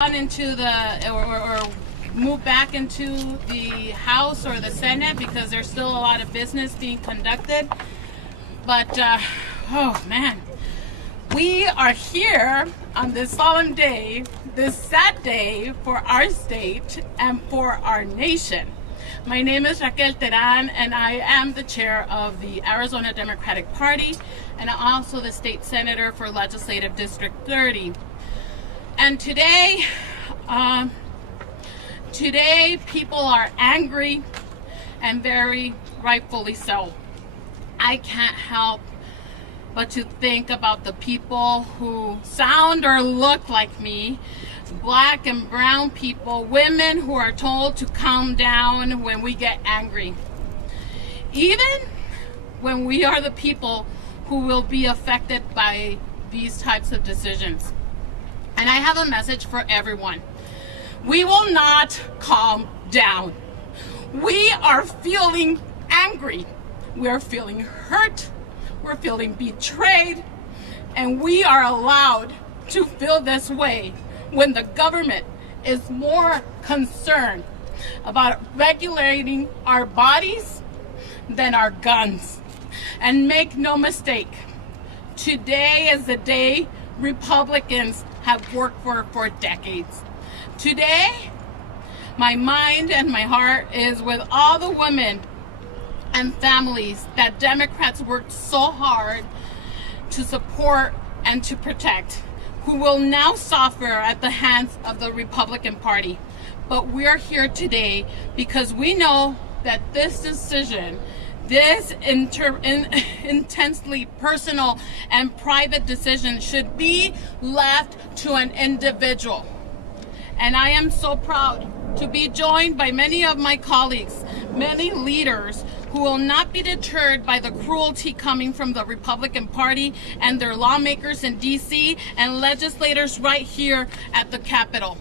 into the or move back into the House or the Senate because there's still a lot of business being conducted. But oh man, we are here on this solemn day, this sad day for our state and for our nation. My name is Raquel Terán, and I am the chair of the Arizona Democratic Party, and also the state senator for Legislative District 30. And today people are angry, and very rightfully so. I can't help but to think about the people who sound or look like me, black and brown people, women who are told to calm down when we get angry. Even when we are the people who will be affected by these types of decisions. And I have a message for everyone. We will not calm down. We are feeling angry. We're feeling hurt. We're feeling betrayed. And we are allowed to feel this way when the government is more concerned about regulating our bodies than our guns. And make no mistake, today is the day Republicans have worked for decades. Today, my mind and my heart is with all the women and families that Democrats worked so hard to support and to protect, who will now suffer at the hands of the Republican Party. But we're here today because we know that this decision, this intensely personal and private decision, should be left to an individual. And I am so proud to be joined by many of my colleagues, many leaders who will not be deterred by the cruelty coming from the Republican Party and their lawmakers in DC and legislators right here at the Capitol.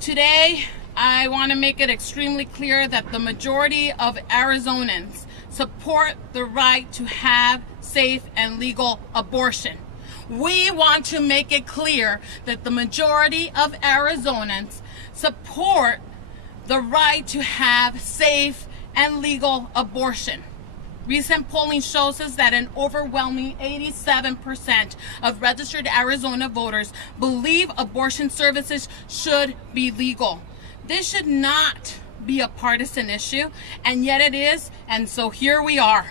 Today, I want to make it extremely clear that the majority of Arizonans support the right to have safe and legal abortion. We want to make it clear that the majority of Arizonans support the right to have safe and legal abortion. Recent polling shows us that an overwhelming 87% of registered Arizona voters believe abortion services should be legal. This should not be a partisan issue, and yet it is, and so here we are.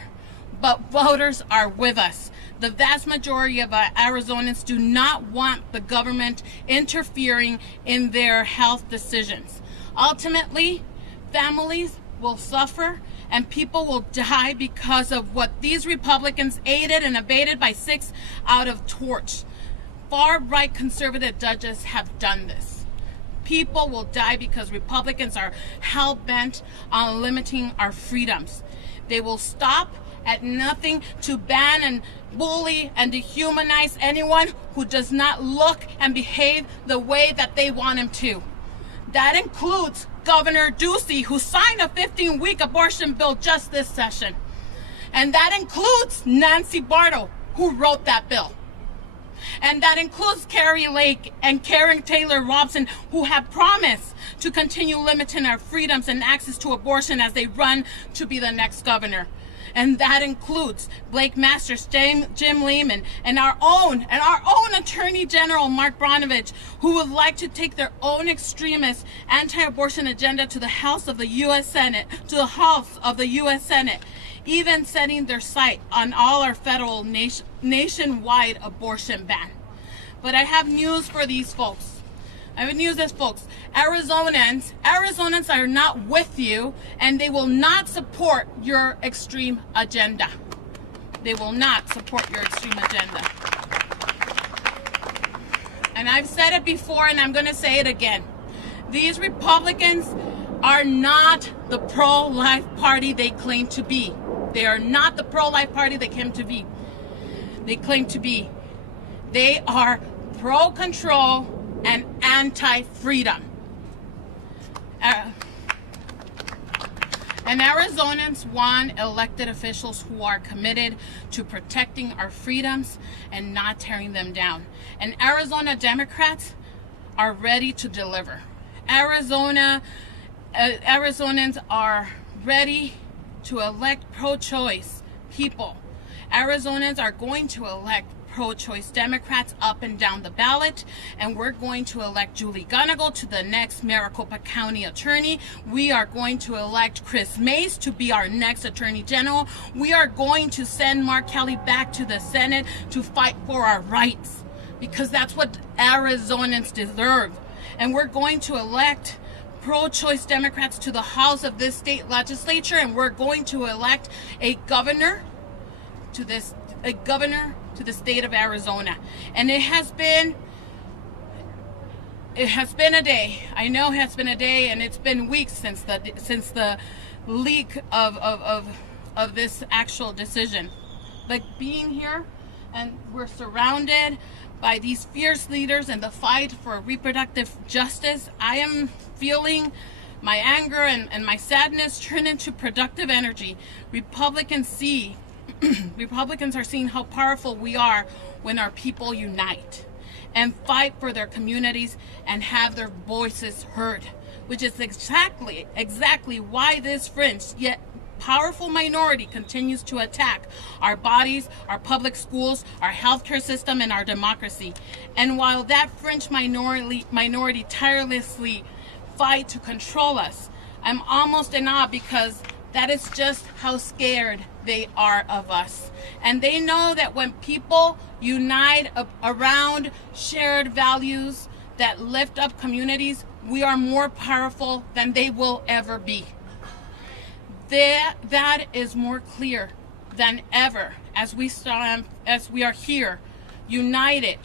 But voters are with us. The vast majority of Arizonans do not want the government interfering in their health decisions. Ultimately, families will suffer and people will die because of what these Republicans aided and abetted by 6 out of torch. Far-right conservative judges have done this. People will die because Republicans are hell-bent on limiting our freedoms. They will stop at nothing to ban and bully and dehumanize anyone who does not look and behave the way that they want him to. That includes Governor Ducey, who signed a 15-week abortion bill just this session. And that includes Nancy Barto, who wrote that bill. And that includes Carrie Lake and Karen Taylor Robson, who have promised to continue limiting our freedoms and access to abortion as they run to be the next governor. And that includes Blake Masters, Jim Lehman, and our own Attorney General Mark Brnovich, who would like to take their own extremist anti-abortion agenda to the House of the U.S. Senate, even setting their sight on all our federal nationwide abortion ban. But I have news for these folks. Arizonans are not with you, and they will not support your extreme agenda. They will not support your extreme agenda. And I've said it before, and I'm going to say it again. These Republicans are not the pro-life party they claim to be. They are not the pro-life party they claim to be. They are pro-control and anti-freedom. And Arizonans want elected officials who are committed to protecting our freedoms and not tearing them down. And Arizona Democrats are ready to deliver. Arizonans are ready to elect pro-choice people. Arizonans are going to elect pro-choice Democrats up and down the ballot, and we're going to elect Julie Gunnigal to the next Maricopa County attorney. We are going to elect Chris Mace to be our next attorney general. We are going to send Mark Kelly back to the Senate to fight for our rights, because that's what Arizonans deserve. And we're going to elect pro-choice Democrats to the House of this state legislature, and we're going to elect a governor to the state of Arizona. And it has been a day. I know it has been a day, and it's been weeks since the leak of this actual decision. Like, being here, and we're surrounded by these fierce leaders in the fight for reproductive justice, I am feeling my anger and my sadness turn into productive energy. Republicans are seeing how powerful we are when our people unite and fight for their communities and have their voices heard, which is exactly why this fringe yet powerful minority continues to attack our bodies, our public schools, our healthcare system, and our democracy. And while that fringe minority tirelessly fight to control us, I'm almost in awe, because that is just how scared they are of us. And they know that when people unite around shared values that lift up communities, we are more powerful than they will ever be. That is more clear than ever as we are here, united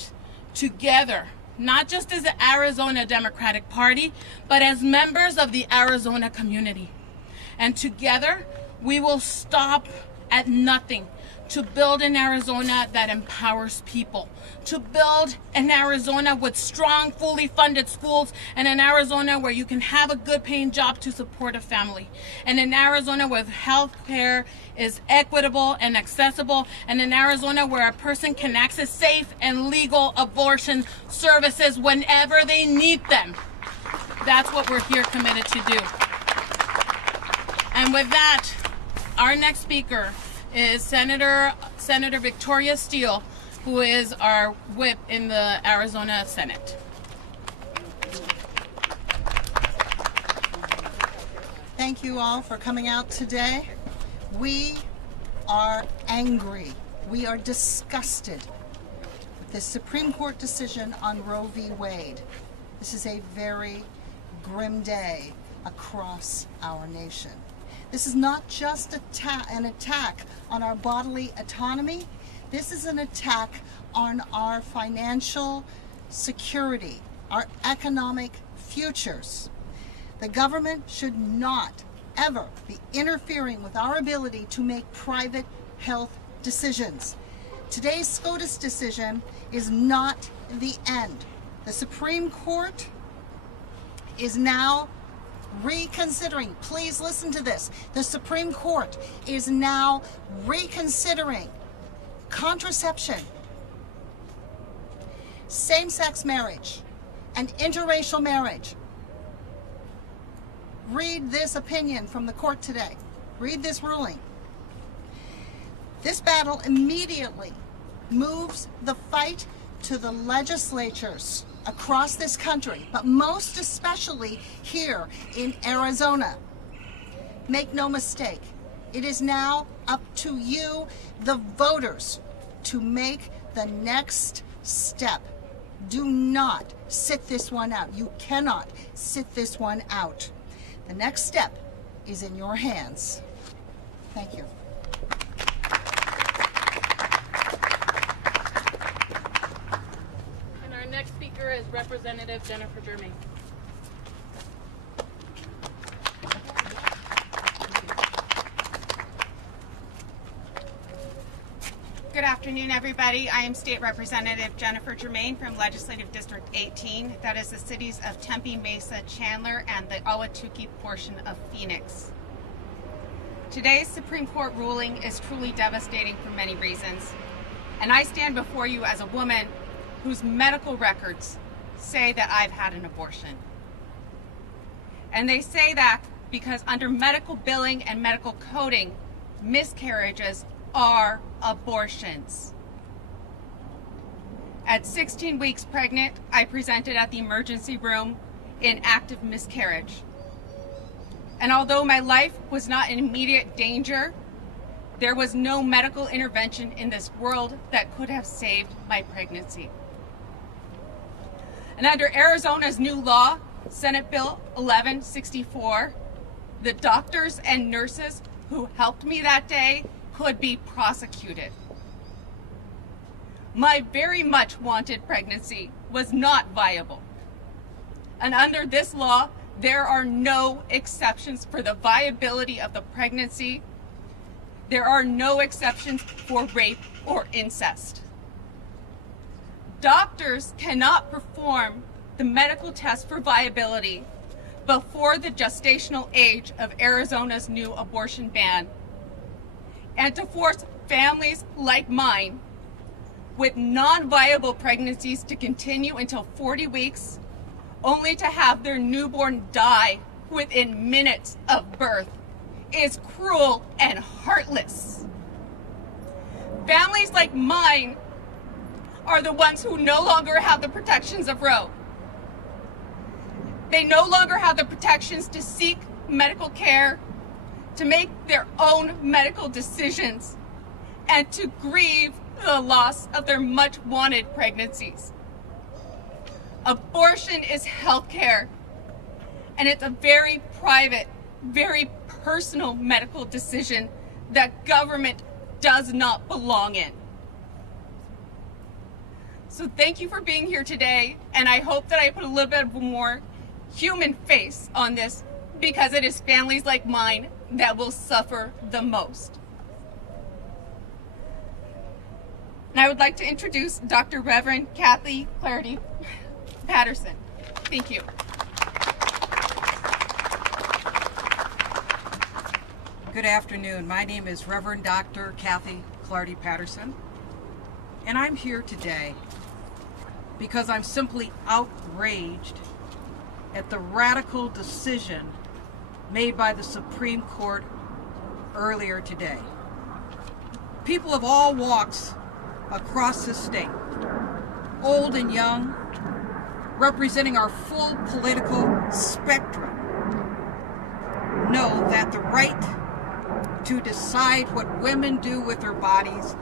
together, not just as the Arizona Democratic Party, but as members of the Arizona community. And together, we will stop at nothing to build an Arizona that empowers people, to build an Arizona with strong, fully funded schools, and an Arizona where you can have a good paying job to support a family, and an Arizona where health care is equitable and accessible, and an Arizona where a person can access safe and legal abortion services whenever they need them. That's what we're here committed to do. And with that, our next speaker is Senator Victoria Steele, who is our whip in the Arizona Senate. Thank you all for coming out today. We are angry. We are disgusted with the Supreme Court decision on Roe v. Wade. This is a very grim day across our nation. This is not just an attack on our bodily autonomy. This is an attack on our financial security, our economic futures. The government should not ever be interfering with our ability to make private health decisions. Today's SCOTUS decision is not the end. The Supreme Court is now reconsidering. Please listen to this. The Supreme Court is now reconsidering contraception, same-sex marriage, and interracial marriage. Read this opinion from the court today. Read this ruling. This battle immediately moves the fight to the legislatures across this country, but most especially here in Arizona. Make no mistake, it is now up to you, the voters, to make the next step. Do not sit this one out. You cannot sit this one out. The next step is in your hands. Thank you. And our next speaker is Representative Jennifer Germain. Good afternoon, everybody. I am State Representative Jennifer Germain from Legislative District 18. That is the cities of Tempe, Mesa, Chandler, and the Ahwatukee portion of Phoenix. Today's Supreme Court ruling is truly devastating for many reasons. And I stand before you as a woman whose medical records say that I've had an abortion. And they say that because under medical billing and medical coding, miscarriages are abortions. At 16 weeks pregnant, I presented at the emergency room in active miscarriage. And although my life was not in immediate danger, there was no medical intervention in this world that could have saved my pregnancy. And under Arizona's new law, Senate Bill 1164, the doctors and nurses who helped me that day could be prosecuted. My very much wanted pregnancy was not viable. And under this law, there are no exceptions for the viability of the pregnancy. There are no exceptions for rape or incest. Doctors cannot perform the medical test for viability before the gestational age of Arizona's new abortion ban, and to force families like mine with non-viable pregnancies to continue until 40 weeks, only to have their newborn die within minutes of birth, is cruel and heartless. Families like mine are the ones who no longer have the protections of Roe. They no longer have the protections to seek medical care, to make their own medical decisions, and to grieve the loss of their much wanted pregnancies. Abortion is health care, and it's a very private, very personal medical decision that government does not belong in. So thank you for being here today, and I hope that I put a little bit of a more human face on this, because it is families like mine that will suffer the most. And I would like to introduce Dr. Reverend Kathy Clarity Patterson. Thank you. Good afternoon. My name is Reverend Dr. Kathy Clarity Patterson, and I'm here today because I'm simply outraged at the radical decision made by the Supreme Court earlier today. People of all walks across the state, old and young, representing our full political spectrum, know that the right to decide what women do with their bodies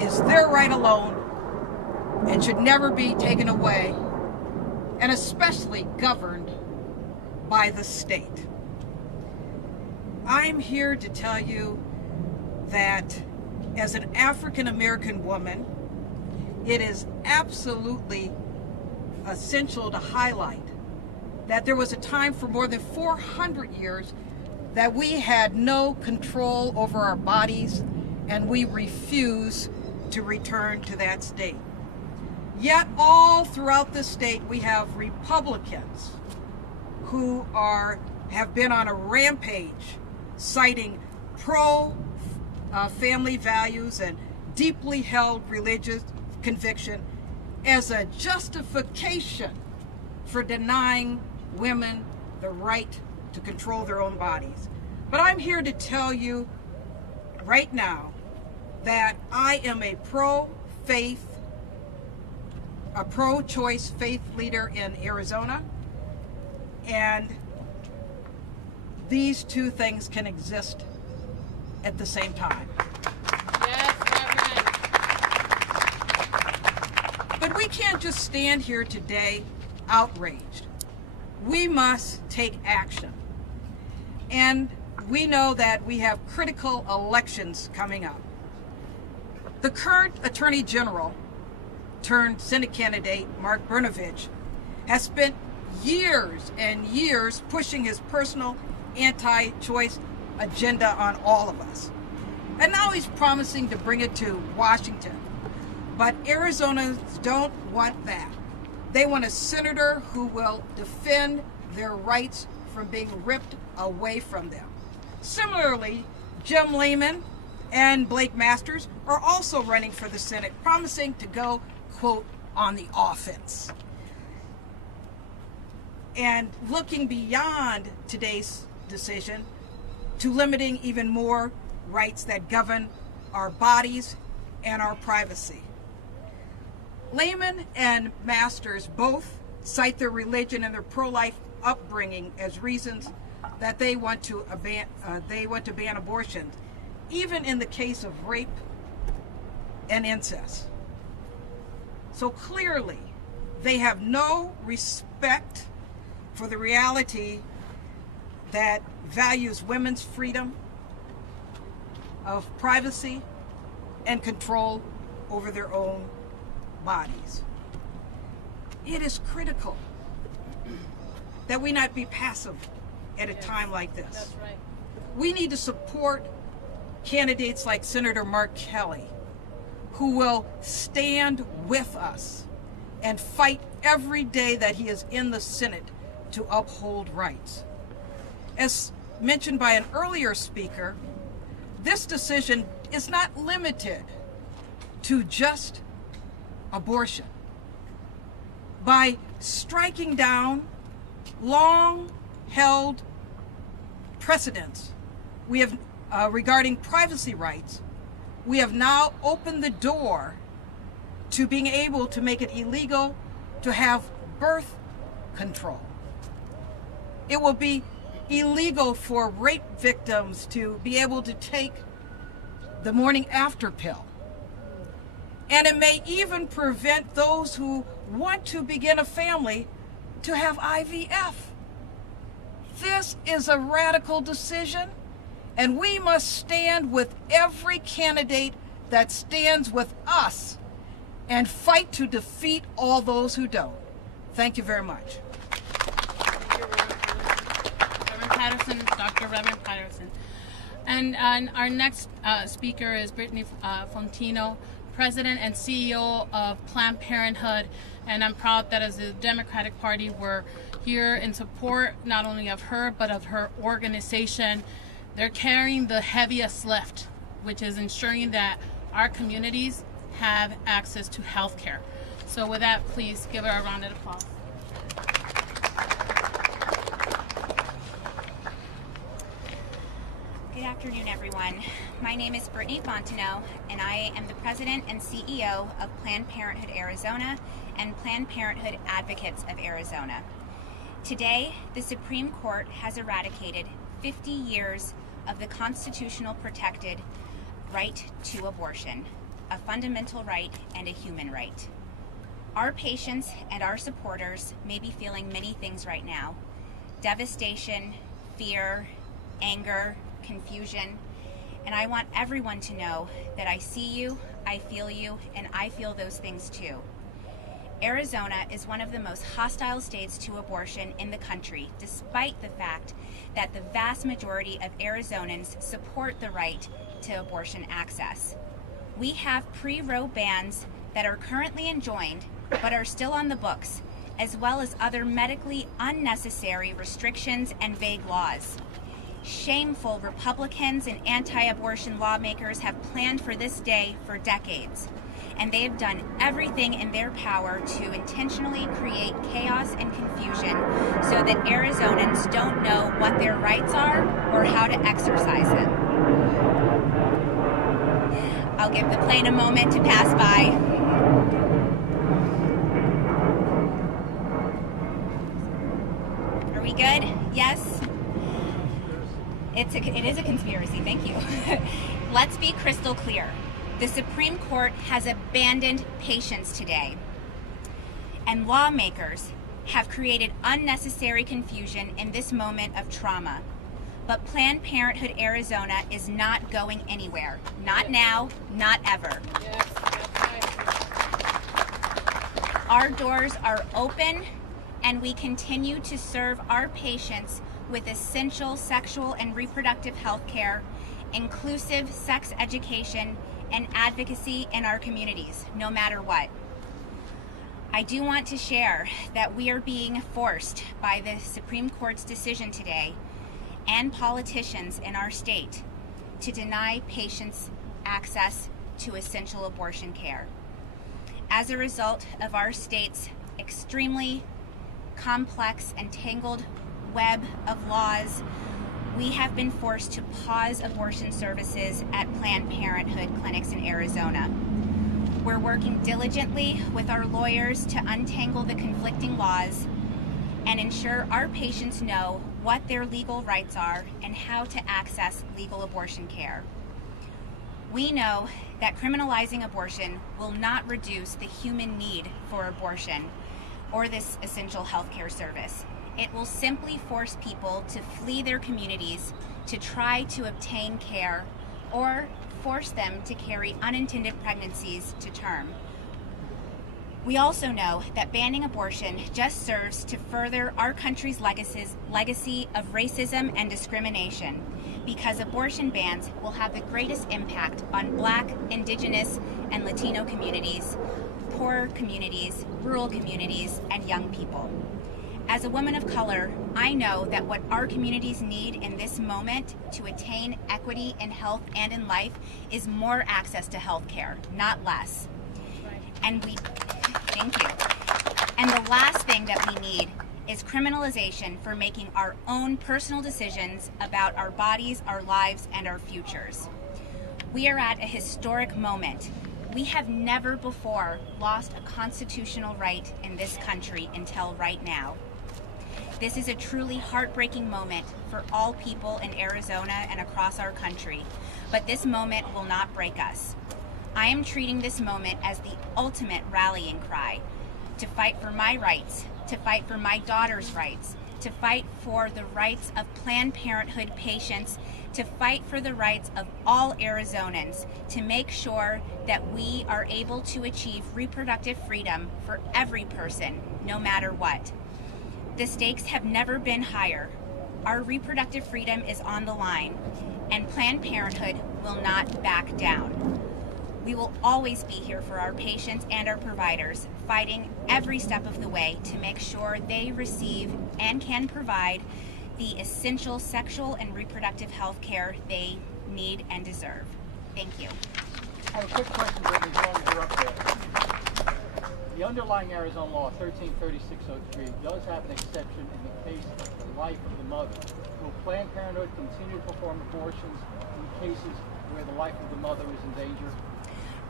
is their right alone and should never be taken away, and especially governed by the state. I'm here to tell you that as an African American woman, it is absolutely essential to highlight that there was a time for more than 400 years that we had no control over our bodies, and we refuse to return to that state. Yet all throughout the state we have Republicans who have been on a rampage citing pro-family values and deeply held religious conviction as a justification for denying women the right to control their own bodies. But I'm here to tell you right now that I am a pro-choice faith leader in Arizona, and these two things can exist at the same time. Yes, Reverend. But we can't just stand here today outraged. We must take action. And we know that we have critical elections coming up. The current Attorney General turned Senate candidate, Mark Brnovich, has spent years and years pushing his personal anti-choice agenda on all of us. And now he's promising to bring it to Washington. But Arizonans don't want that. They want a senator who will defend their rights from being ripped away from them. Similarly, Jim Lehman and Blake Masters are also running for the Senate, promising to go, quote, on the offense. and looking beyond today's decision to limiting even more rights that govern our bodies and our privacy. Layman and Masters both cite their religion and their pro-life upbringing as reasons that they want to ban abortion, even in the case of rape and incest. So clearly, they have no respect for the reality that values women's freedom of privacy and control over their own bodies. It is critical that we not be passive at a time like this. That's right. We need to support candidates like Senator Mark Kelly, who will stand with us and fight every day that he is in the Senate to uphold rights. As mentioned by an earlier speaker, this decision is not limited to just abortion. By striking down long-held precedents we have regarding privacy rights, we have now opened the door to being able to make it illegal to have birth control. It will be illegal for rape victims to be able to take the morning after pill. And it may even prevent those who want to begin a family to have IVF. This is a radical decision, and we must stand with every candidate that stands with us and fight to defeat all those who don't. Thank you very much. Reverend Patterson, Dr. Reverend Patterson. And our next speaker is Brittany Fontino, President and CEO of Planned Parenthood. And I'm proud that as a Democratic Party, we're here in support not only of her, but of her organization. They're carrying the heaviest lift, which is ensuring that our communities have access to health care. So with that, please give her a round of applause. Good afternoon, everyone. My name is Brittany Fontino, and I am the President and CEO of Planned Parenthood Arizona and Planned Parenthood Advocates of Arizona. Today, the Supreme Court has eradicated 50 years of the constitutional protected right to abortion, a fundamental right and a human right. Our patients and our supporters may be feeling many things right now: devastation, fear, anger, confusion, and I want everyone to know that I see you, I feel you, and I feel those things too. Arizona is one of the most hostile states to abortion in the country, despite the fact that the vast majority of Arizonans support the right to abortion access. We have pre-Roe bans that are currently enjoined but are still on the books, as well as other medically unnecessary restrictions and vague laws. Shameful Republicans and anti-abortion lawmakers have planned for this day for decades, and they have done everything in their power to intentionally create chaos and confusion so that Arizonans don't know what their rights are or how to exercise them. I'll give the plane a moment to pass by. Are we good? Yes? It is a conspiracy, thank you. Let's be crystal clear. The Supreme Court has abandoned patients today, and lawmakers have created unnecessary confusion in this moment of trauma. But Planned Parenthood Arizona is not going anywhere. Not now, not ever. Yes, that's right. Our doors are open, and we continue to serve our patients with essential sexual and reproductive health care, inclusive sex education, and advocacy in our communities, no matter what. I do want to share that we are being forced by the Supreme Court's decision today and politicians in our state to deny patients access to essential abortion care. As a result of our state's extremely complex and tangled web of laws, we have been forced to pause abortion services at Planned Parenthood clinics in Arizona. We're working diligently with our lawyers to untangle the conflicting laws and ensure our patients know what their legal rights are and how to access legal abortion care. We know that criminalizing abortion will not reduce the human need for abortion or this essential healthcare service. It will simply force people to flee their communities to try to obtain care or force them to carry unintended pregnancies to term. We also know that banning abortion just serves to further our country's legacy of racism and discrimination, because abortion bans will have the greatest impact on Black, Indigenous, and Latino communities, poor communities, rural communities, and young people. As a woman of color, I know that what our communities need in this moment to attain equity in health and in life is more access to health care, not less. Thank you. And the last thing that we need is criminalization for making our own personal decisions about our bodies, our lives, and our futures. We are at a historic moment. We have never before lost a constitutional right in this country until right now. This is a truly heartbreaking moment for all people in Arizona and across our country, but this moment will not break us. I am treating this moment as the ultimate rallying cry to fight for my rights, to fight for my daughter's rights, to fight for the rights of Planned Parenthood patients, to fight for the rights of all Arizonans, to make sure that we are able to achieve reproductive freedom for every person, no matter what. The stakes have never been higher. Our reproductive freedom is on the line, and Planned Parenthood will not back down. We will always be here for our patients and our providers, fighting every step of the way to make sure they receive and can provide the essential sexual and reproductive health care they need and deserve. Thank you. I have a quick question, Brittany. Don't interrupt there. The underlying Arizona law, 133603, does have an exception in the case of the life of the mother. Will Planned Parenthood continue to perform abortions in cases where the life of the mother is in danger?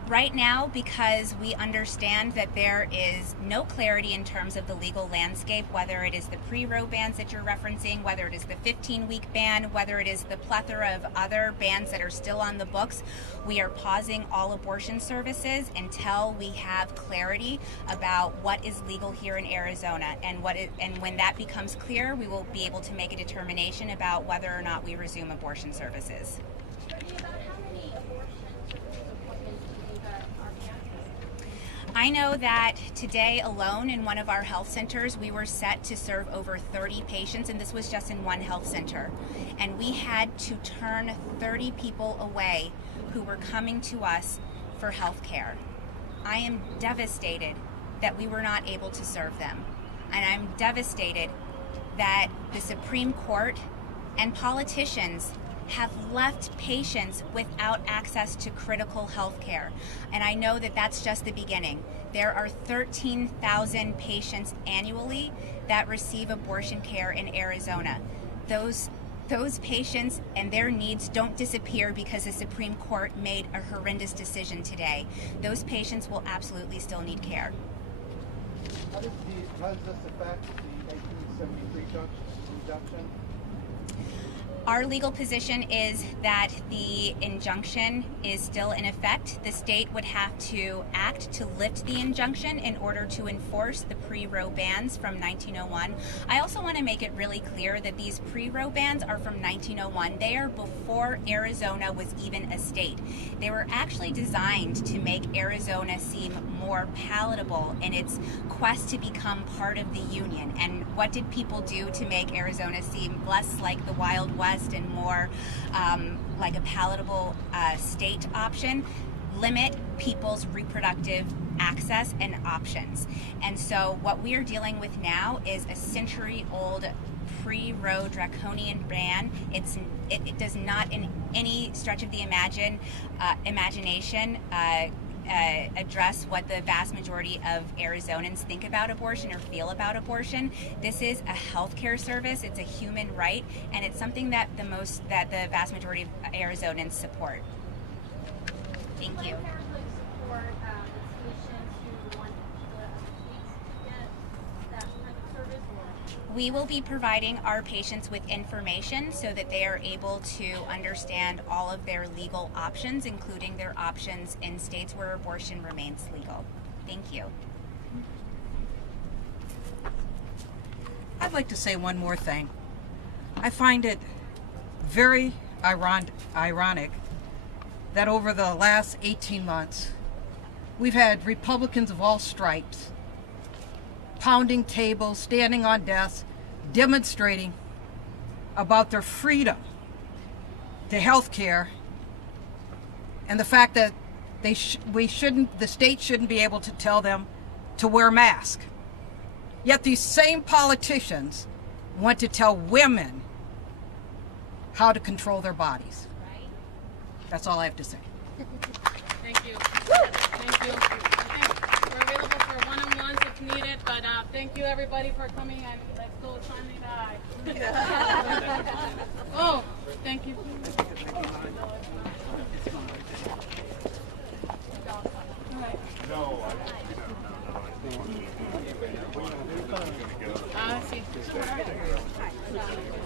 Right now, because we understand that there is no clarity in terms of the legal landscape, whether it is the pre-Roe bans that you're referencing, whether it is the 15-week ban, whether it is the plethora of other bans that are still on the books, we are pausing all abortion services until we have clarity about what is legal here in Arizona. And when that becomes clear, we will be able to make a determination about whether or not we resume abortion services. I know that today alone in one of our health centers, we were set to serve over 30 patients, and this was just in one health center. And we had to turn 30 people away who were coming to us for health care. I am devastated that we were not able to serve them. And I'm devastated that the Supreme Court and politicians have left patients without access to critical health care. And I know that that's just the beginning. There are 13,000 patients annually that receive abortion care in Arizona. Those patients and their needs don't disappear because the Supreme Court made a horrendous decision today. Those patients will absolutely still need care. How does this affect the 1873 injunction? Our legal position is that the injunction is still in effect. The state would have to act to lift the injunction in order to enforce the pre-Roe bans from 1901. I also want to make it really clear that these pre-Roe bans are from 1901. They are before Arizona was even a state. They were actually designed to make Arizona seem more palatable in its quest to become part of the Union. And what did people do to make Arizona seem less like the Wild West and more like a palatable state option? Limit people's reproductive access and options. And so what we are dealing with now is a century-old pre-Roe draconian ban. It does not in any stretch of the imagination address what the vast majority of Arizonans think about abortion or feel about abortion. This is a healthcare service. It's a human right, and it's something that the vast majority of Arizonans support. Thank you. Planned Parenthood support its patients who want to get that kind of service? We will be providing our patients with information so that they are able to understand all of their legal options, including their options in states where abortion remains legal. Thank you. I'd like to say one more thing. I find it very ironic that over the last 18 months, we've had Republicans of all stripes pounding tables, standing on desks, demonstrating about their freedom to health care and the fact that the state shouldn't be able to tell them to wear masks. Yet these same politicians want to tell women how to control their bodies. That's all I have to say. Thank you. Thank you. I think we're available for one-on-ones if needed, but thank you everybody for coming, and let's go Sunday night. Oh, thank you.